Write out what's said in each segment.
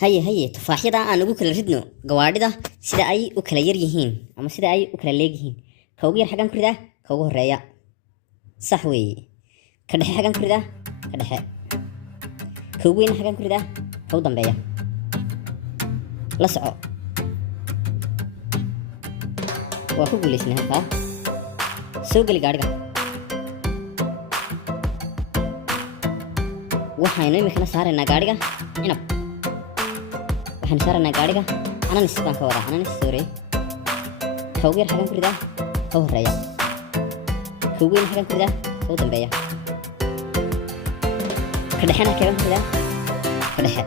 هي تفاحيدا aan ugu kala ridno gawaadhida sida ay u kala yar yihiin ama sida ay u kala leeyihiin ka ugu yar xagan ku ridaa ka ugu horeeya sax weeye ka dhexe xagan ku ridaa ka dhexe ka ugu weyn xagan ku ridaa ka u dambeeya la soco waa ku guuleysnaa halkaa soo geli gaadhiga waxaynu imikana saaraynaa gaadhiga cinab waxaan saaraynaa gaadhiga ananis baan ka wadaa ananis soore ka ugu yar xagan ku ridaa ka horeeya ka ugu weyn xagan ku ridaa ka u dambeeya ka dhexena xagan ku ridaa ka dhexe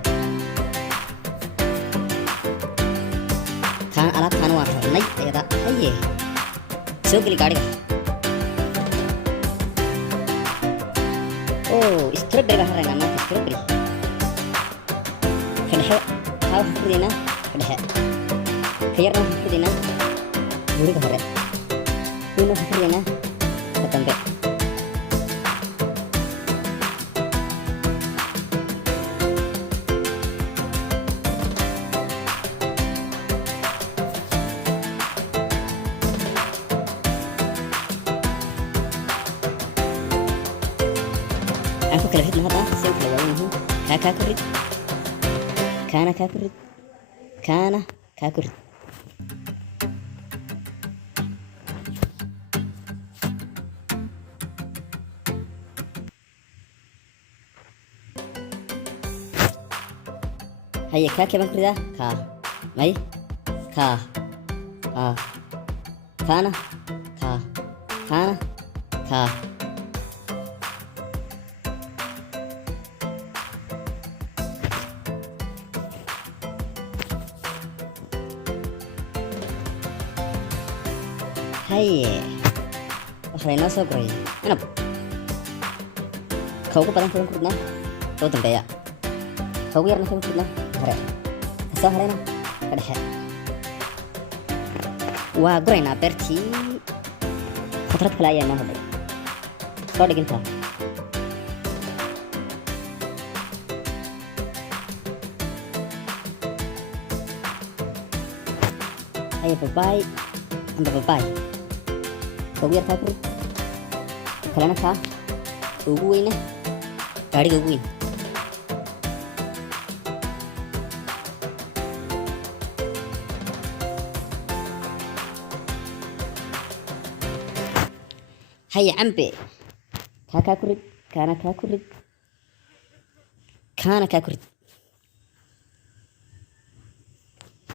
kaan alaabtaan waan rarnay ayada haye soo geli gaadhiga strawberry baan raraynaa maanta strawberry ka dhexe waxaan ku ridaynaa ka dhexe ka yarna waxaan ku ridaynaa guriga hore weyna waxaan ku ridaynaa ka dambe aan ku kala ridna hadda si u kala waawan yihiin kaa ku rid kaana kaa ku rid kaana kaa ku rid haye kaa kee baan ku ridaa kaa may kaa kaana kaana kaa haye waxaa inoo soo guray cinab ka ugu badan kaban ku ridnaa ka u dambeeya ka ugu yarna kaban ku ridnaa hore ka soo horeyna ka dhexe waa guraynaa beertii khudrad kale ayaa inoo hadhay soo dhigintaa haye babaay amba babaay ugu yar kaa ku rid kalena kaa ugu weyna gaadhiga ugu weyn haye cambe kaa ku rid kaana kaa ku rid kaana kaa ku rid